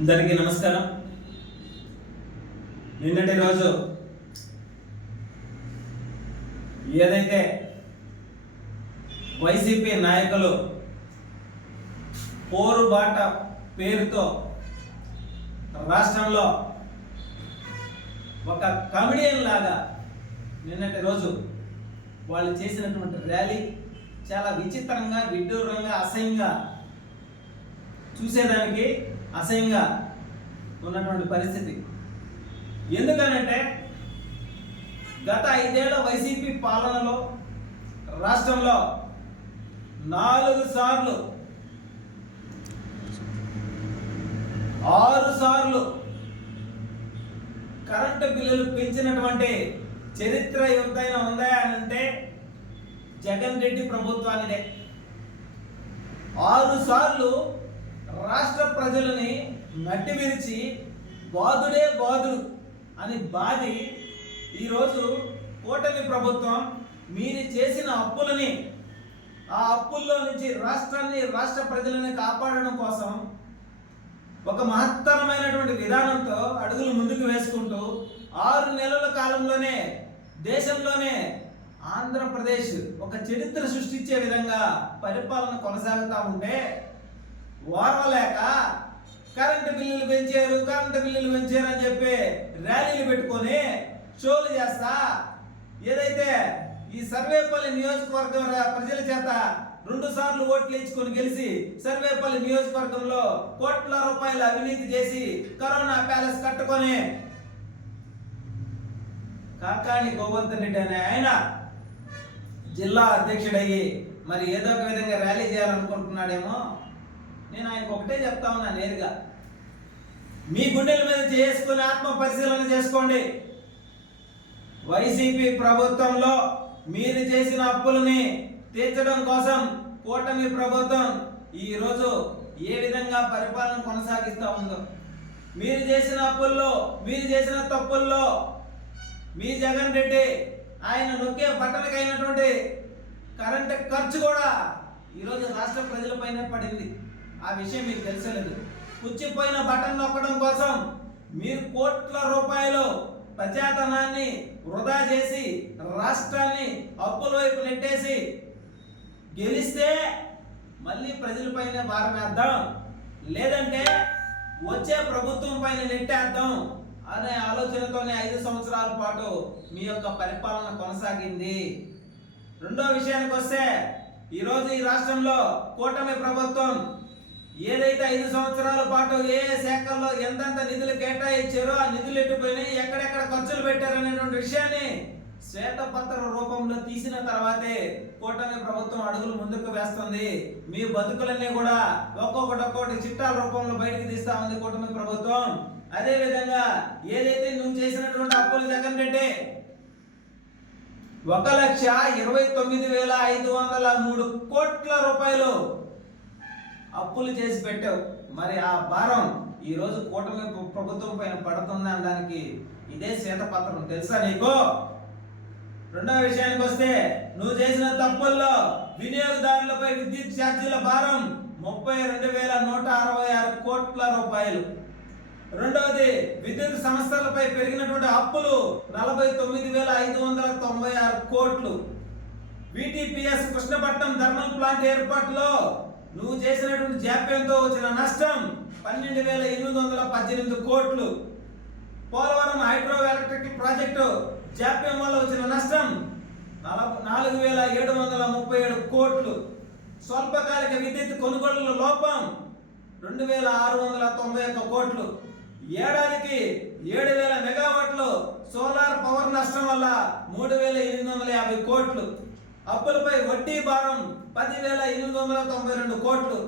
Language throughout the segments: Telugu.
అందరికీ నమస్కారం. నిన్నటి రోజు ఏదైతే వైసీపీ నాయకులు పోరుబాట పేరుతో రాష్ట్రంలో ఒక కమిడియన్ లాగా నిన్నటి రోజు వాళ్ళు చేసినటువంటి ర్యాలీ చాలా విచిత్రంగా విడ్డూరంగా అసహ్యంగా చూసేదానికి అసహ్యంగా ఉన్నటువంటి పరిస్థితి. ఎందుకనంటే గత ఐదేళ్ళ వైసీపీ పాలనలో రాష్ట్రంలో నాలుగు సార్లు ఆరు సార్లు కరెంటు బిల్లులు పెంచినటువంటి చరిత్ర ఎవరిదైనా ఉందా అని అంటే జగన్ రెడ్డి ప్రభుత్వానిదే. ఆరు సార్లు రాష్ట్ర ప్రజలని నట్టి విరిచి బాధుడే బాధుడు అని బాధి ఈరోజు కూటమి ప్రభుత్వం మీరు చేసిన అప్పులని ఆ అప్పుల్లో నుంచి రాష్ట్రాన్ని రాష్ట్ర ప్రజలని కాపాడడం కోసం ఒక మహత్తరమైనటువంటి విధానంతో అడుగులు ముందుకు వేసుకుంటూ ఆరు నెలల కాలంలోనే దేశంలోనే ఆంధ్రప్రదేశ్ ఒక చరిత్ర సృష్టించే విధంగా పరిపాలన కొనసాగుతూ ఉంటే ఓర్వలేక కరెంటు బిల్లులు పెంచారు కరెంటు బిల్లులు పెంచారు అని చెప్పి ర్యాలీలు పెట్టుకొని షోలు చేస్తా. ఏదైతే ఈ సర్వేపల్లి నియోజకవర్గం ప్రజల చేత రెండు సార్లు ఓట్లు ఇచ్చుకొని గెలిచి సర్వేపల్లి నియోజకవర్గంలో కోట్ల రూపాయల అవినీతి చేసి కరోనా ప్యాలెస్ కట్టుకొని కాకాని గోవర్ధన్ రెడ్డి అనే ఆయన జిల్లా అధ్యక్షుడయ్యి మరి ఏదో ఒక విధంగా ర్యాలీ చేయాలనుకుంటున్నాడేమో. నేను ఆయనకు ఒకటే చెప్తా ఉన్నా నేరుగా. మీ గుండెల మీద చేసుకుని ఆత్మ పరిశీలన చేసుకోండి. వైసీపీ ప్రభుత్వంలో మీరు చేసిన అప్పులని తీర్చడం కోసం కూటమి ప్రభుత్వం ఈరోజు ఏ విధంగా పరిపాలన కొనసాగిస్తూ ఉందో మీరు చేసిన అప్పుల్లో మీరు చేసిన తప్పుల్లో మీ జగన్ రెడ్డి ఆయన నొక్కే బట్టలకు అయినటువంటి కరెంట్ ఖర్చు కూడా ఈరోజు రాష్ట్ర ప్రజలపైనే పడింది. ఆ విషయం మీకు తెలిసలేదు పుచ్చిపోయిన బటన్ నొక్కడం కోసం మీరు కోట్ల రూపాయలు ప్రజాధనాన్ని వృధా చేసి రాష్ట్రాన్ని అప్పుల వైపు నెట్టేసి గెలిస్తే మళ్ళీ ప్రజలపైనే భారం వేద్దాం. లేదంటే వచ్చే ప్రభుత్వం పైన నెట్టేద్దాం అనే ఆలోచనతోనే ఐదు సంవత్సరాల పాటు మీ యొక్క పరిపాలన కొనసాగింది. రెండో విషయానికి వస్తే ఈరోజు ఈ రాష్ట్రంలో కూటమి ప్రభుత్వం ఏదైతే ఐదు సంవత్సరాల పాటు ఏ శాఖల్లో ఎంతెంత నిధులు కేటాయించారో ఆ నిధులు ఎట్టుపోయినాయి ఎక్కడెక్కడ ఖర్చులు పెట్టారనేటువంటి విషయాన్ని శ్వేతపత్ర రూపంలో తీసిన తర్వాతే కూటమి ప్రభుత్వం అడుగులు ముందుకు వేస్తుంది. మీ బతుకులన్నీ కూడా ఒక్కొక్కటి ఒక్కొక్కటి చిట్టాల రూపంలో బయటకు తీస్తా ఉంది కూటమి ప్రభుత్వం. అదే విధంగా ఏదైతే నువ్వు చేసినటువంటి అప్పులు జగన్ రెడ్డి ఒక లక్ష ఇరవై తొమ్మిది వేల ఐదు వందల మూడు కోట్ల రూపాయలు అప్పులు చేసి పెట్టావు. మరి ఆ భారం ఈ రోజు కూటమి ప్రభుత్వం పైన పడుతుంది అనడానికి ఇదే శ్వేతపత్రం తెలుసా నీకు? రెండవ విషయానికి వస్తే నువ్వు చేసిన తప్పుల్లో వినియోగదారులపై విద్యుత్ ఛార్జీల భారం ముప్పై రెండు వేల నూట అరవై ఆరు కోట్ల రూపాయలు. రెండవది విద్యుత్ సంస్థలపై పెరిగినటువంటి అప్పులు నలభై తొమ్మిది వేల ఐదు వందల తొంభై ఆరు కోట్లు. విటిపిఎస్ కృష్ణపట్నం థర్మల్ ప్లాంట్ ఏర్పాటులో నువ్వు చేసినటువంటి జాప్యంతో వచ్చిన నష్టం? పన్నెండు వేల ఎనిమిది వందల పద్దెనిమిది కోట్లు. పోలవరం హైడ్రో ఎలక్ట్రిక్ ప్రాజెక్టు జాప్యం వల్ల వచ్చిన నష్టం? నలభై నాలుగు వేల ఏడు వందల ముప్పై ఏడు కోట్లు. స్వల్పకాలిక విద్యుత్ కొనుగోళ్ళ లోపం రెండు వేల ఆరు వందల తొంభై ఒక్క కోట్లు. ఏడాదికి ఏడు వేల మెగావాట్లు సోలార్ పవర్ నష్టం వల్ల మూడు వేల ఎనిమిది వందల యాభై కోట్లు. అప్పులపై వడ్డీ భారం పదివేల ఎనిమిది వందల తొంభై రెండు కోట్లు.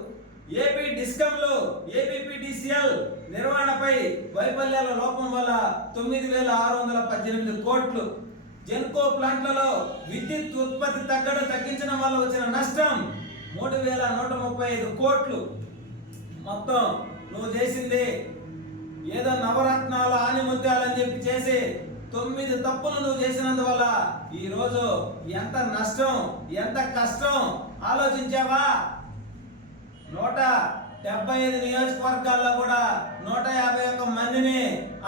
ఏపీ డిస్కంలో ఏపీపీడిసిఎల్ నిర్వహణపై వైఫల్యాల లోపం వల్ల తొమ్మిది వేల ఆరు వందల పద్దెనిమిది కోట్లు. జెన్కో ప్లాంట్లలో విద్యుత్ ఉత్పత్తి తగ్గడం తగ్గించడం వల్ల వచ్చిన నష్టం మూడు వేల నూట ముప్పై ఐదు కోట్లు. మొత్తం నువ్వు చేసింది ఏదో నవరత్నాల ఆనిముత్యాలని చెప్పి చేసి తొమ్మిది తప్పులు నువ్వు చేసినందువల్ల ఈ రోజు ఎంత నష్టం ఎంత కష్టం? ఆలోచించావా? నూట డెబ్బై ఐదు నియోజకవర్గాల్లో కూడా నూట యాభై ఒక్క మందిని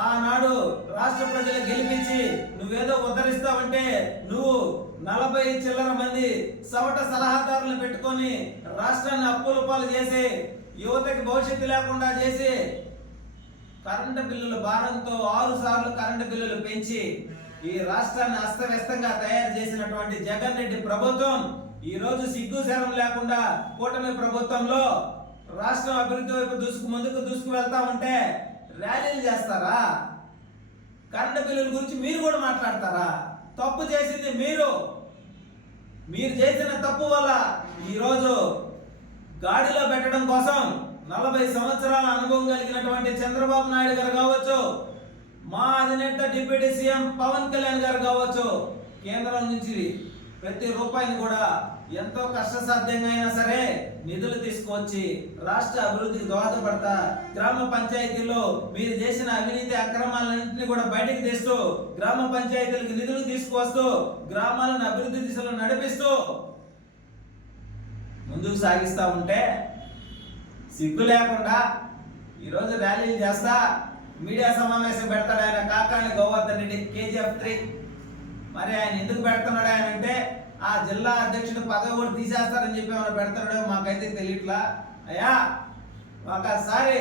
ఆనాడు రాష్ట్ర ప్రజలు గెలిపించి నువ్వేదో ఉద్ధరిస్తావంటే నువ్వు నలభై చిల్లర మంది సవట సలహాదారులు పెట్టుకొని రాష్ట్రాన్ని అప్పుల పాలు చేసి యువతకి భవిష్యత్తు లేకుండా చేసి కరెంటు బిల్లుల భారంతో ఆరు సార్లు కరెంటు బిల్లులు పెంచి ఈ రాష్ట్రాన్ని అస్తవ్యస్తంగా తయారు చేసినటువంటి జగన్ రెడ్డి ప్రభుత్వం ఈ రోజు సిగ్గుశరం లేకుండా కూటమి ప్రభుత్వంలో రాష్ట్రం అభివృద్ధి వైపు దూసుకు ముందుకు దూసుకు వెళ్తా ఉంటే ర్యాలీలు చేస్తారా? కరెంటు బిల్లుల గురించి మీరు కూడా మాట్లాడతారా? తప్పు చేసింది మీరు. మీరు చేసిన తప్పు వల్ల ఈరోజు గాడిలో పెట్టడం కోసం నలభై సంవత్సరాల అనుభవం కలిగినటువంటి చంద్రబాబు నాయుడు గారు కావచ్చు మా అధినేత డిప్యూటీ సీఎం పవన్ కళ్యాణ్ గారు కావచ్చు కేంద్రం నుంచి ప్రతి రూపాయిని కూడా ఎంతో కష్టసాధ్యంగా అయినా సరే నిధులు తీసుకొచ్చి రాష్ట్ర అభివృద్ధికి దోహదపడతా గ్రామ పంచాయతీల్లో మీరు చేసిన అవినీతి అక్రమాలన్నింటినీ కూడా బయటకు తీస్తూ గ్రామ పంచాయతీలకు నిధులు తీసుకువస్తూ గ్రామాలను అభివృద్ధి దిశలో నడిపిస్తూ ముందుకు సాగిస్తూ ఉంటే సిగ్గు లేకుండా ఈరోజు ర్యాలీలు చేస్తా మీడియా సమావేశం పెడతాడు ఆయన కాకాని గోవర్ధన్ రెడ్డి కేజీఎఫ్ త్రీ. మరి ఆయన ఎందుకు పెడుతున్నాడు ఆయన అంటే ఆ జిల్లా అధ్యక్షుడు పదవి కూడా తీసేస్తారని చెప్పి ఏమైనా పెడతాడో మాకైతే తెలియట్లా. అయ్యా ఒకసారి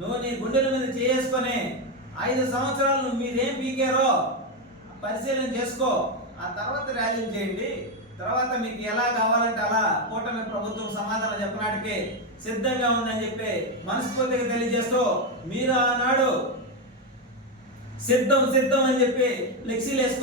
నువ్వు నీ గుండెల మీద చేసుకొని ఐదు సంవత్సరాలు నువ్వు మీరేం పీకారో పరిశీలన చేసుకో. ఆ తర్వాత ర్యాలీలు చేయండి. తర్వాత మీకు ఎలా కావాలంటే అలా కూటమి ప్రభుత్వం సమాధానం చెప్పడానికి సిద్ధంగా ఉందని చెప్పి మనస్ఫూర్తిగా తెలియజేస్తూ మీరు ఆనాడు సిద్ధం సిద్ధం అని చెప్పి ఫ్లెక్సీలు వేసుకో